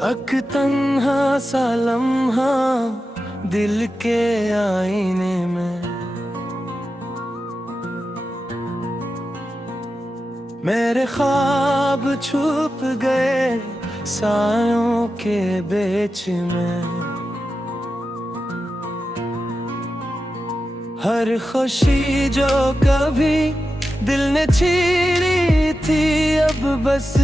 तक तन्हा सा लम्हा दिल के आईने में, मेरे ख्वाब छुप गए सायों के बीच में। हर खुशी जो कभी दिल ने छीनी थी, अब बस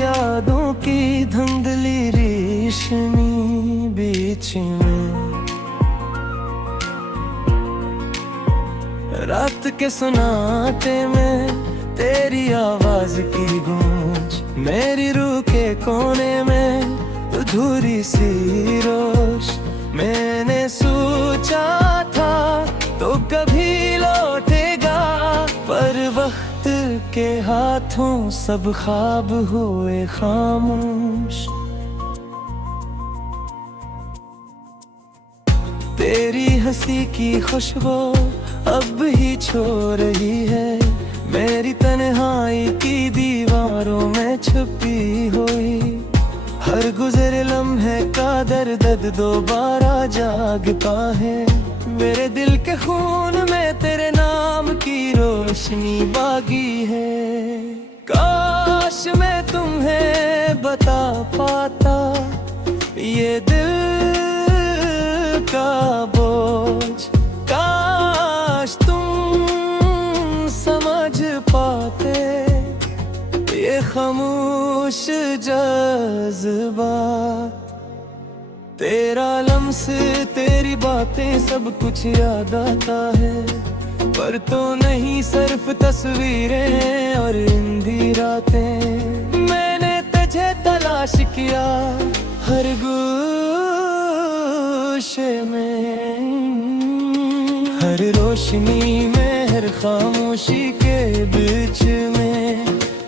यादों की धुंधली रेशमी बीच में। रात के सुनाते में तेरी आवाज की गूंज, मेरी रूह के कोने में अधूरी सी रोश। मैंने सोचा था तो कभी लौटेगा, पर वक्त के हाथों सब ख्वाब हुए खामोश। तेरी हंसी की खुशबू अब ही छो रही है, मेरी तन्हाई की दीवारों में छुपी हुई। हर गुजरे लम्हे का दर्द दोबारा जागता है, मेरे दिल के खून में तेरे नाम की रोशनी बागी है। काश मैं तुम्हें बता पाता ये दिल का बोझ, काश तुम समझ पाते ये खामोश जज्बा। तेरा लम्स तेरी बातें सब कुछ याद आता है, पर तो नहीं सिर्फ तस्वीरें और इंधी रातें। मैंने तुझे तलाश किया हर गोशे में, हर रोशनी में, हर खामोशी के बीच में,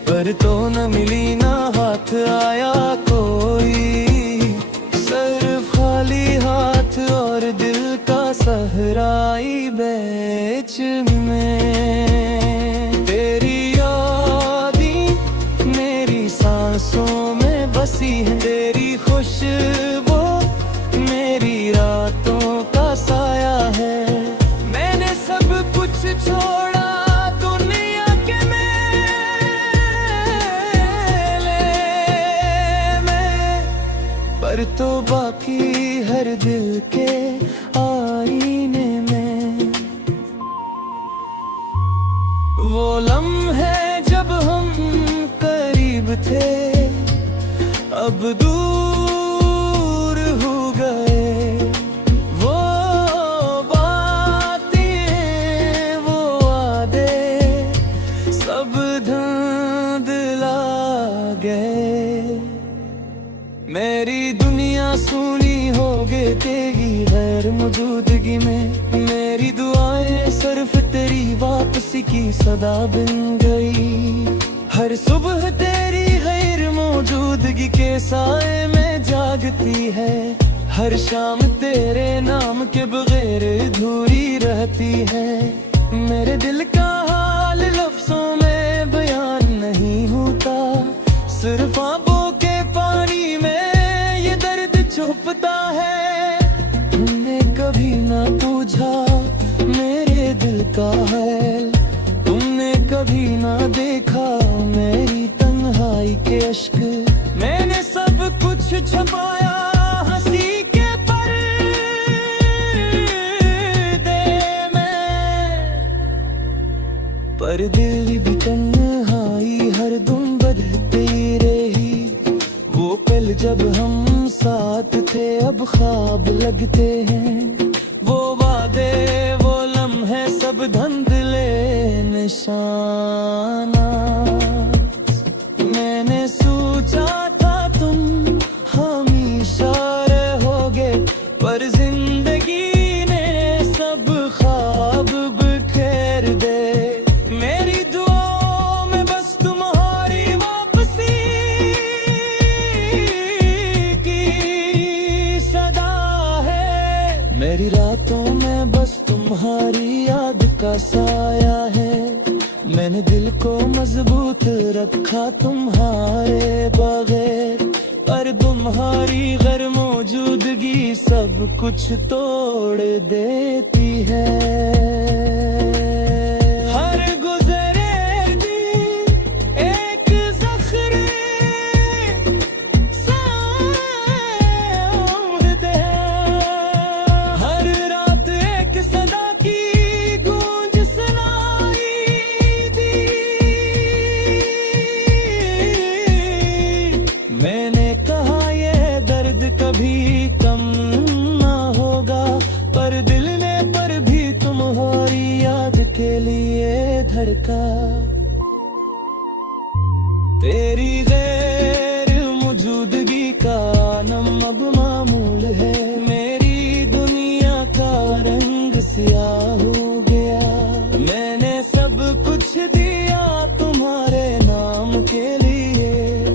पर तो न मिली ना हाथ आया कोई। सिर्फ खाली हाथ और दिल का सहराई बीच में। तेरी यादें मेरी सांसों में बसी है, तेरी खुशबू मेरी रातों का साया है। मैंने सब कुछ छोड़ा दुनिया के मेले में, पर तो बाकी हर दिल के आईने में। वो लम्हे जब हम करीब थे, अब दूर हो गए। वो बातें, वो वादे सब धुंधला गए। मेरी दुनिया सुनी हो गई तेरी गैर मौजूदगी में, मेरी दुआएं सिर्फ तेरी वापसी की सदा बन गई। हर सुबह तेरी गैर मौजूदगी के साए में जागती है, हर शाम तेरे नाम के बगैर अधूरी रहती है। मेरे दिल का हाल लफ्जों में बयान नहीं होता, सिर्फ आंखों के पानी में ये दर्द छुपता है। तुमने कभी ना पूछा मेरे दिल का हाल, तुमने कभी ना देखा मेरी तन्हाई के अश्क। मैंने सब कुछ छुपाया हंसी के पर्दे में, पर दिल भी तन्हाई हर दम बढ़ती रही। वो पल जब हम साथ थे अब ख्वाब लगते हैं, वो वादे वो लम्हे सब धुंधले निशाना। मैंने सोचा था तुम हमेशा रहोगे, पर जिंदगी ने सब ख्वाब बिखेर दे। मेरी दुआओं में बस तुम्हारी वापसी की सदा है, मेरी रातों में बस तुम्हारी याद का साया है। मैंने दिल को मजबूत रखा तुम्हारे बगैर, पर तुम्हारी गैर मौजूदगी सब कुछ तोड़ देती है। हर गुजरे दिन एक ज़ख्म सामने हैं। हर रात एक सदा की गूंज सुनाई दी। मैंने कहा ये दर्द कभी कम ना होगा, पर दिल ने पर भी तुम्हारी याद के लिए धड़का। तेरी गैर मौजूदगी का आलम अब मामूल है। मेरी दुनिया का रंग स्याह हो गया। मैंने सब कुछ दिया तुम्हारे नाम के लिए,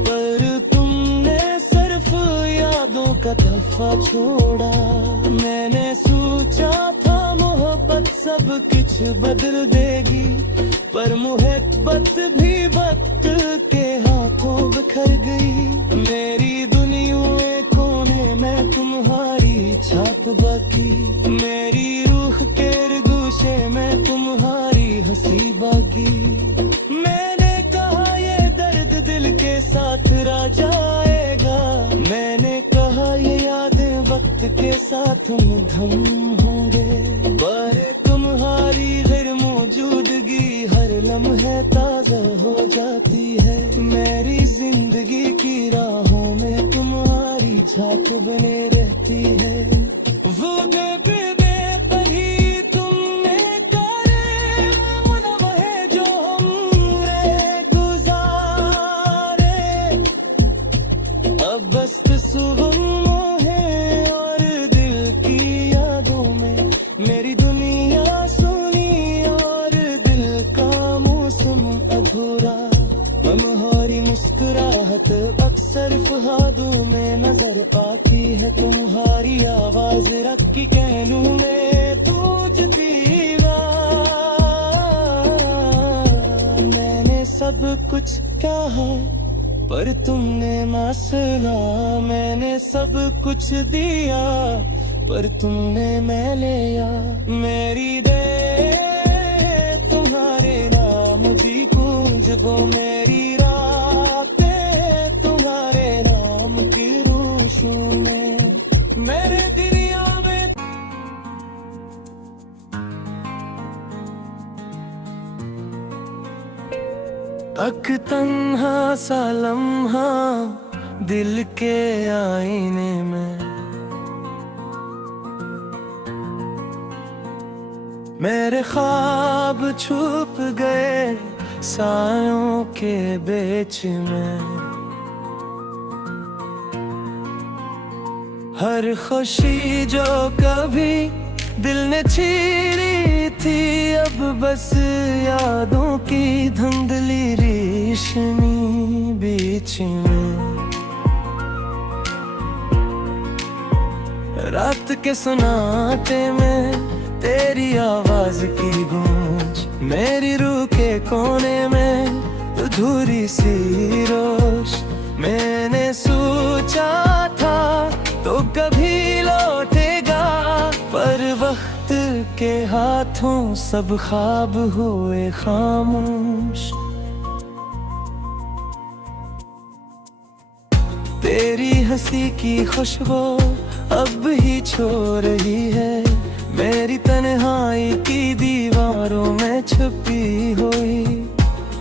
पर तुमने सिर्फ यादों का तहफा छोड़ा। मैंने सोचा था मोहब्बत सब कुछ बदल देगी, पर मोहब्बत भी वक्त के हाथों बिखर गई। मेरी दुनिया एक कोने में तुम्हारी छाप बाकी, मेरी रूह के गोशे में तुम्हारी हंसी बाकी। मैंने कहा ये दर्द दिल के साथ रह जाएगा। मैंने कहा ये यादें वक्त के साथ मधुम होंगे, पर तुम्हारी गैर मौजूदगी हर लम्हे ताजा हो जाती है। मेरी जिंदगी की राहों में तुम्हारी झांक बने रहती है। वो बेबे पर ही तुमने करे मुनव्वह जो हमने गुजारे। अब बस सुगम है और दिल की यादों में मेरी दुनिया सुनी और दिल का मौसम अधूरा। तुम्हारी मुस्कुराहट अक्सर फहादों में नजर आती है। तुम्हारी आवाज रख की कहनू में तुझती मैंने सब कुछ कहा, पर तुमने ना सुना। मैंने सब कुछ दिया, पर तुमने मैं लिया। मेरी दे तुम्हारे नाम की गूंज, वो मेरी रातें तुम्हारे नाम की रोशनी में। मेरे दुनिया में तक तन्हा सा लम्हा दिल के आईने में। मेरे ख्वाब छुप गए सायों के बीच में। हर खुशी जो कभी दिल ने छीनी थी, अब बस यादों की धुंधली रेशमी बीच में। रात के सुनाते में तेरी आवाज की गूंज, मेरी रूह के कोने में अधूरी सी रोश। मैंने सोचा था तो कभी लौटेगा, पर वक्त के हाथों सब ख्वाब हुए खामोश। तेरी हंसी की खुशबू अब ही छो रही है, मेरी तन्हाई की दीवारों में छुपी हुई।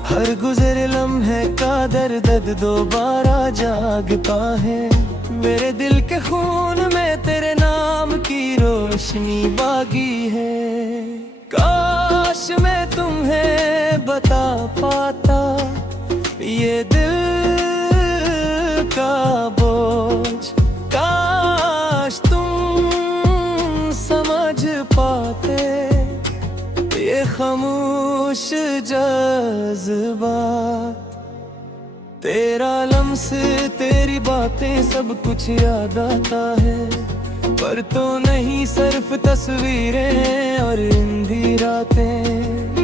हर गुजरे लम्हे का दर्द दोबारा जागता है। मेरे दिल के खून में तेरे नाम की रोशनी बागी है। काश मैं तुम्हें बता पाता ये दिल का बोझ, काश तुम समझ पाते ये खामोश जज्बात। तेरा लम्स तेरी बातें सब कुछ याद आता है, पर तो नहीं सिर्फ तस्वीरें और इंधी रातें।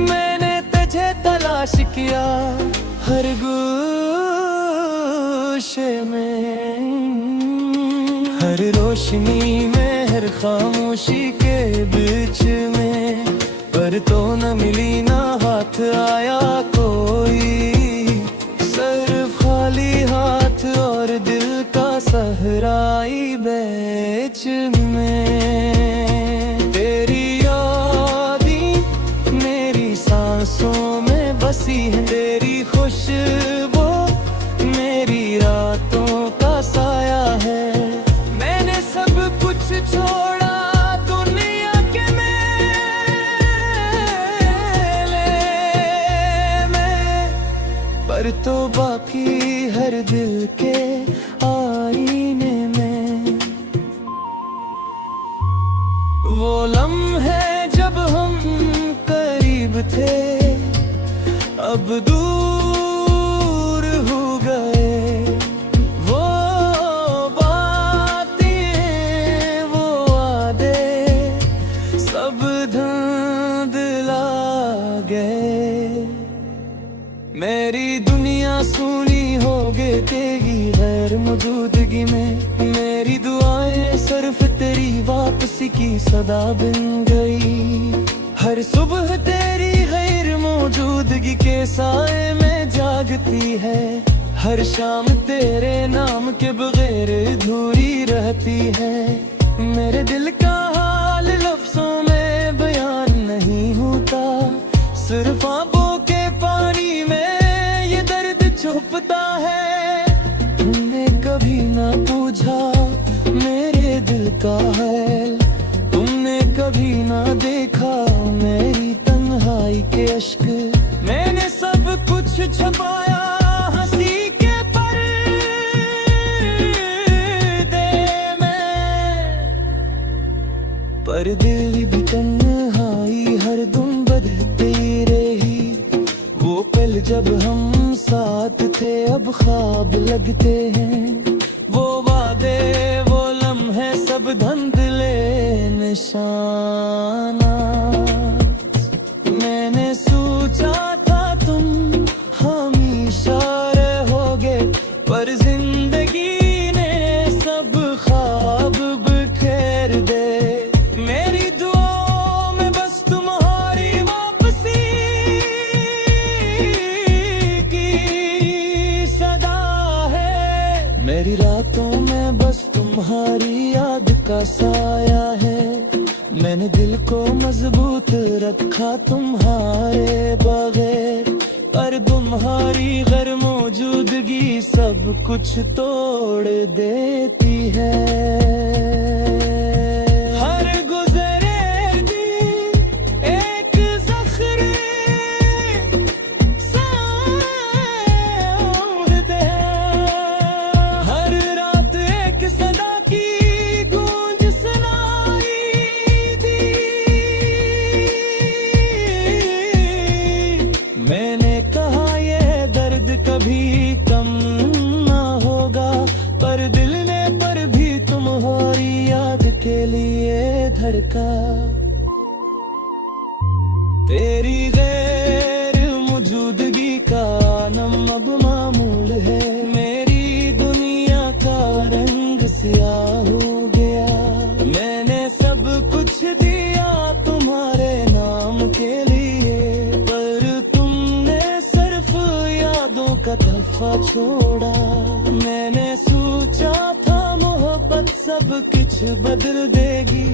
मैंने तुझे तलाश किया हर गोशे में। रोशनी में, हर खामोशी के बीच में, पर तो न मिली ना हाथ आया कोई, सिर्फ खाली हाथ और दिल का सहराई बेच में। तेरी यादें मेरी सांसों में बसी है, तेरी खुशबू मेरी रातों का साया है। मैंने सब कुछ छोड़ा दुनिया के मेले में, पर तो बाकी हर दिल के आईने में। वो लम्हे जब हम करीब थे, अब दूर हो गए। वो बातें, वो वादे सब धुंधला गए। मेरी दुनिया सुनी हो गई तेरी गैर मौजूदगी में, मेरी दुआएं सिर्फ तेरी वापसी की सदा बन गई। हर सुबह तेरी गैर मौजूदगी के साए में जागती है, हर शाम तेरे नाम के बगैर अधूरी रहती है। मेरे दिल का हाल लफ्जों में बयान नहीं होता, सिर्फ आंखों के पानी में ये दर्द छुपता है। तुमने कभी ना पूछा मेरे दिल का हाल, तुमने कभी ना देखा मेरी तन्हाई के अश्क। मैंने सब कुछ छुपाया हंसी के पर्दे में, पर दिल भी तन्हाई हर दम बदलती रही। वो पल जब हम साथ थे अब ख्वाब लगते हैं, वो वादे वो लम्हे सब धुंधले निशाना। मैंने सोचा था तुम हमेशा रहोगे, पर जिंदगी ने सब ख्वाब बिखेर दे। मेरी दुआओं में बस तुम्हारी वापसी की सदा है, मेरी रातों में बस तुम्हारी याद का साया है। मैंने दिल को मजबूत रखा तुम्हारे बगैर, पर तुम्हारी गैर मौजूदगी सब कुछ तोड़ देती है। हर गुजरे दिन एक ज़ख्र सा उड़ते हैं, हर रात एक सदा की गूंज सुनाई दी। मैंने कहा ये दर्द कभी कम ना होगा, पर दिल ने पर भी तुम्हारी याद के लिए धड़का। तेरी गैर मौजूदगी का नम अब मामूल है, मेरी दुनिया का रंग स्याह हो गया। मैंने सब कुछ दिया तुम्हारे नाम के लिए, पर तुमने सिर्फ यादों का तहफा छोड़ा। मैंने सोचा था मोहब्बत सब कुछ बदल देगी,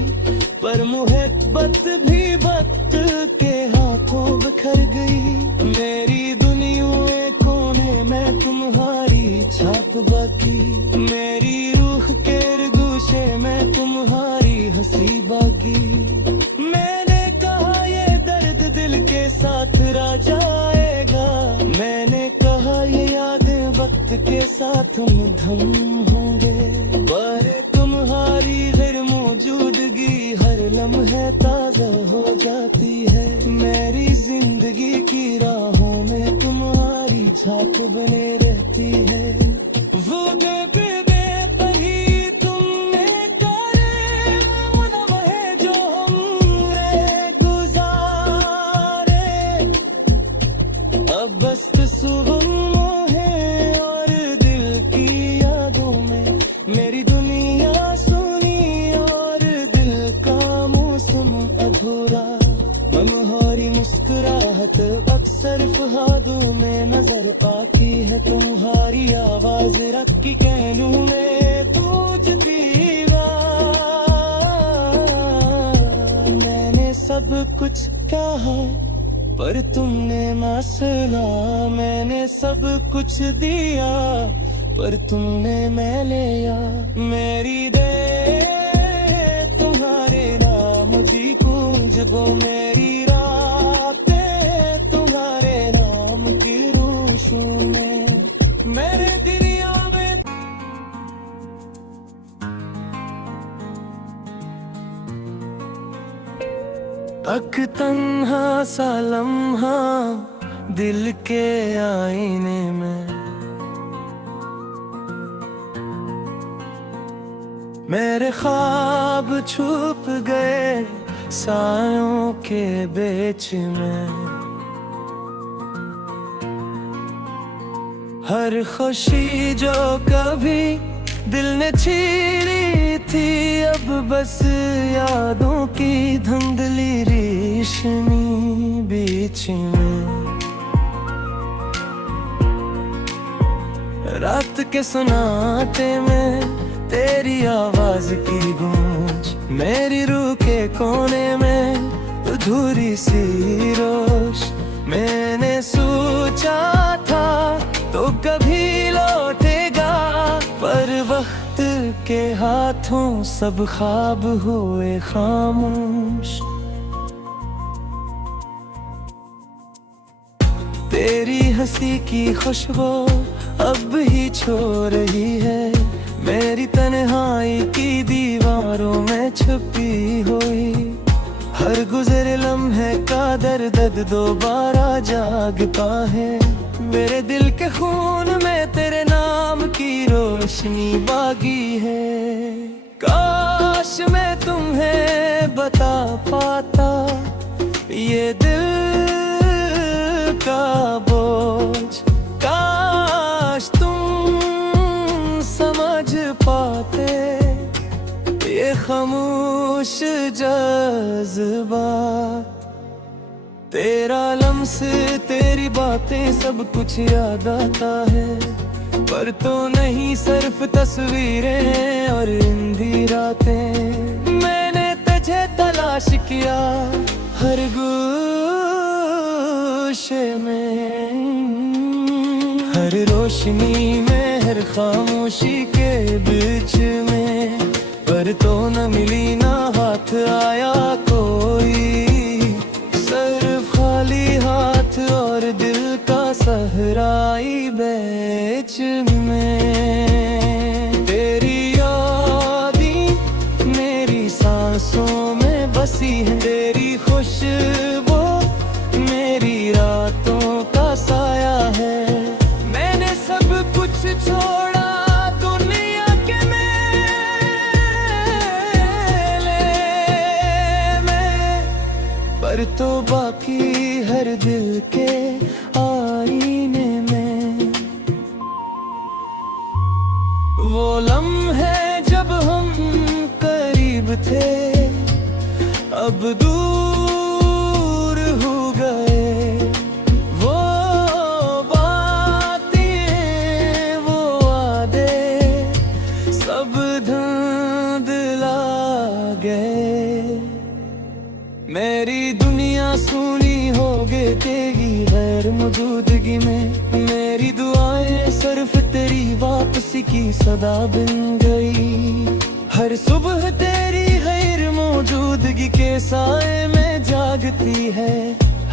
पर मोहब्बत भी वक्त के हाथों बिखर गई। मेरी दुनिया कोने में तुम्हारी छाप बाकी, मेरी रूह के गोशे में तुम्हारी हंसी बाकी। मैंने कहा ये दर्द दिल के साथ रह जाएगा, मैंने कहा ये यादें वक्त के साथ मधम होंगे, पर तुम्हारी गैर मौजूदगी हर लम्हे ताजा हो जाती है। मेरी जिंदगी की राहों में तुम्हारी छाप बने रहती है। वो बेबे पर ही तुमने करे वो लम्हे जो हमने गुजारे, अब बस सुगम है और दिल की यादों में मेरी दुनिया सुनी अक्सर फहादों में नजर आती है तुम्हारी आवाज, रख की कह लूं मैं तुझ दीवा। मैंने सब कुछ कहा पर तुमने मसला, मैंने सब कुछ दिया पर तुमने मैं लिया। मेरी दे तुम्हारे नाम की गूंज, वो मेरी रातें तुम्हारे नाम की रोशनी में। मेरे दुनिया में तक तन्हा सा लम्हा दिल के आईने में, मेरे ख्वाब छुप गए सायों के बीच में। हर खुशी जो कभी दिल ने छीनी थी, अब बस यादों की धुंधली रेशमी बीच में। रात के सुनाते में तेरी आवाज की गूंज, मेरी रूह के कोने में अधूरी सी रोश। मैंने सोचा था तो कभी लौटेगा, पर वक्त के हाथों सब ख्वाब हुए खामोश। तेरी हंसी की खुशबू अब ही छो रही है, मेरी तन्हाई की दीवारों में छुपी हुई। हर गुजरे लम्हे का दर्द दोबारा जागता है, मेरे दिल के खून में तेरे नाम की रोशनी बागी है। काश मैं तुम्हें बता पाता ये दिल का बोझ, काश तुम समझ पाते ये खामोश जज्बात। तेरा लम्स तेरी बातें सब कुछ याद आता है, पर तो नहीं सिर्फ तस्वीरें और हिंदी रातें। मैंने तुझे तलाश किया हर गोशे में, हर रोशनी में, हर खामोशी के बीच में, पर तो न मिली ना हाथ आया कोई। सिर्फ खाली हाथ और दिल का सहराई बेच में। तेरी यादें मेरी सांसों में बसी है, तेरी खुशबू मेरी रातों का साया है। मैंने सब कुछ छोड़ा दुनिया के मेले में, पर तो बाकी हर दिल के आईने में। वो लम्हे जब हम करीब थे अब दूर हो गए, वो बातें वो वादे सब धुंधला गए। मेरी दुनिया सूनी हो गई तेरी गैर मौजूदगी में, मेरी दुआएं सिर्फ तेरी वापसी की सदा बन गई। हर सुबह तेरी गैर मौजूदगी के साए में जागती है,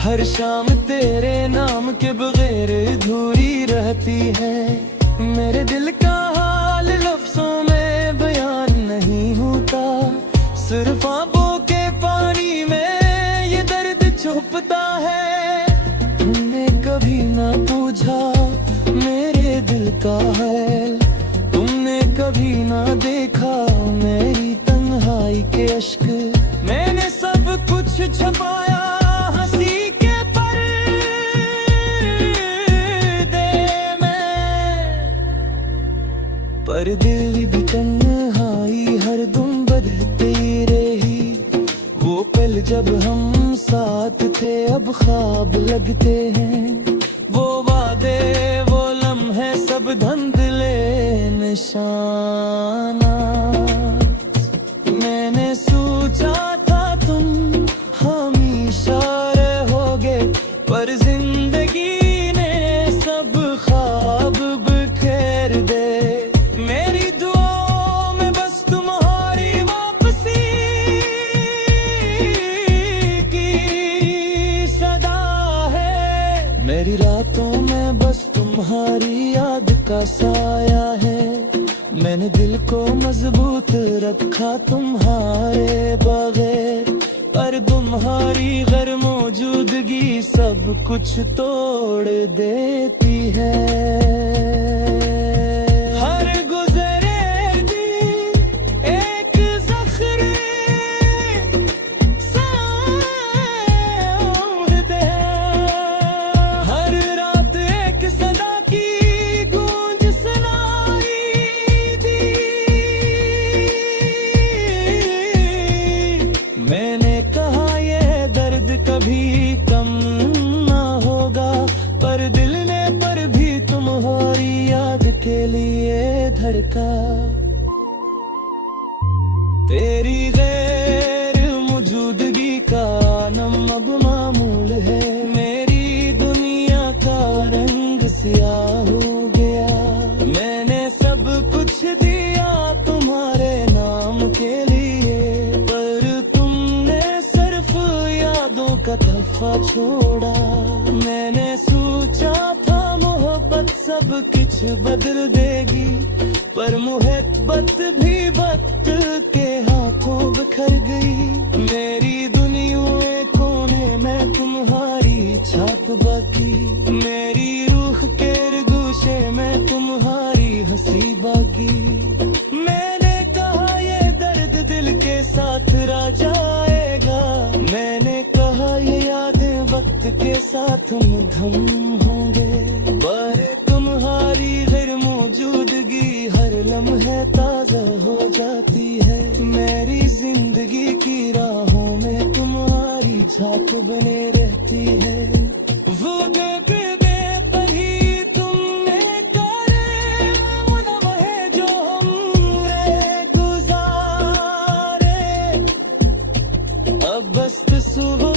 हर शाम तेरे नाम के बगैर अधूरी रहती है। मेरे दिल का हाल लफ्जों में बयान नहीं होता, सिर्फ आंखों के पानी में ये दर्द छुपता है। तुमने कभी ना पूछा मेरे दिल का हाल, तुमने कभी ना देखा मेरी तन्हाई के अश्क। मैंने सब कुछ छुपाया हंसी के पर्दे में, पर दिल भी तन्हाई हरदम बदलती रही। वो पल जब हम साथ थे अब अब ख्वाब लगते हैं। वो वादे वो लम्हे सब धुंधले निशाना। मैंने सोचा था तुम हमेशा रहोगे, पर जिंदगी ने सब ख्वाब बिखेर दे। मेरी दुआओं में बस तुम्हारी वापसी की सदा है। मेरी रातों में बस तुम्हारी याद का साया है। मैंने दिल को मजबूत रखा तुम्हारे बगैर, पर तुम्हारी गैर मौजूदगी सब कुछ तोड़ देती है। हर गुजरे दिन एक ज़ख्र सामने है। हर रात एक सदा की गूंज सुनाई दी। मैंने कहा ये दर्द कभी कम ना होगा, पर दिल ने पर भी तुम्हारी याद के लिए धड़का। तेरी गैर मौजूदगी का आलम अब मामूल है। मेरी दुनिया का रंग स्याह हो गया। मैंने सब कुछ दिया तुम्हारे नाम के लिए, पर तुमने सिर्फ यादों का तहफा छोड़ा। मैंने सोचा था मोहब्बत सब कुछ बदल देगी, पर मोहब्बत भी वक्त के हाथों बिखर गई। मेरी दुनिया कोने में तुम्हारी छाप बाकी, मेरी रूह के गोशे में तुम्हारी हंसी बाकी। मैंने कहा ये दर्द दिल के साथ रह जाएगा। मैंने कहा ये यादें वक्त के साथ मधुम होंगे, पर तुम्हारी गैर मौजूदगी हर लम्हे ताजा हो जाती है। मेरी जिंदगी की राहों में तुम्हारी झांक बने रहती है। वो बेबे पर ही तुमने करे मुनव्वह जो हमने गुजारे। अब बस सुबह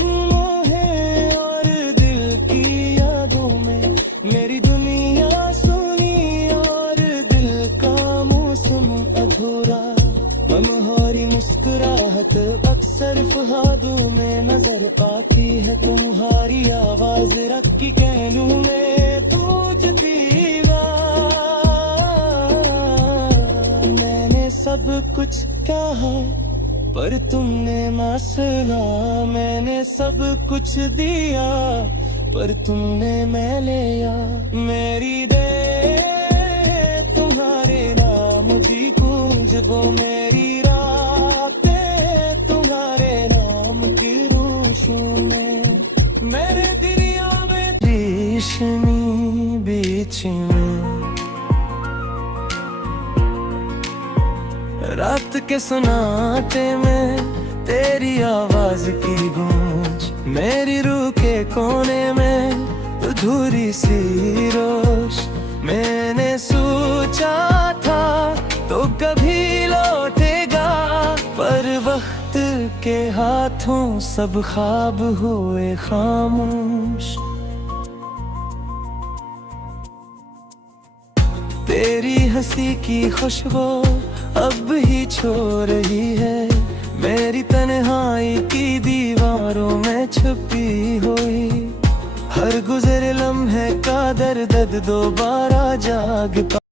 है और दिल की यादों में मेरी दुनिया सुनी और दिल का मौसम अधूरा। तुम्हारी मुस्कुराहट अक्सर फहादों में नजर आती है। तुम्हारी आवाज रख की कहलू में तुझदीवा। मैंने सब कुछ कहा पर तुमने मासला। मैंने सब कुछ दिया पर तुमने मैं लिया। मेरी दे तुम्हारे नाम की गूंज वो मेरी रातें तुम्हारे नाम की रोशों में। मेरे दरिया में रेशमी बीच में रात के सुनाते में तेरी आवाज की गूंज। मेरी रूह के कोने में अधूरी सी रोश। मैंने सोचा था तो कभी लौटेगा, पर वक्त के हाथों सब ख्वाब हुए खामोश। तेरी हंसी की खुशबू अब ही छो रही है। मेरी तन्हाई की दीवारों में छुपी हुई। हर गुजरे लम्हे का दर्द दोबारा जाग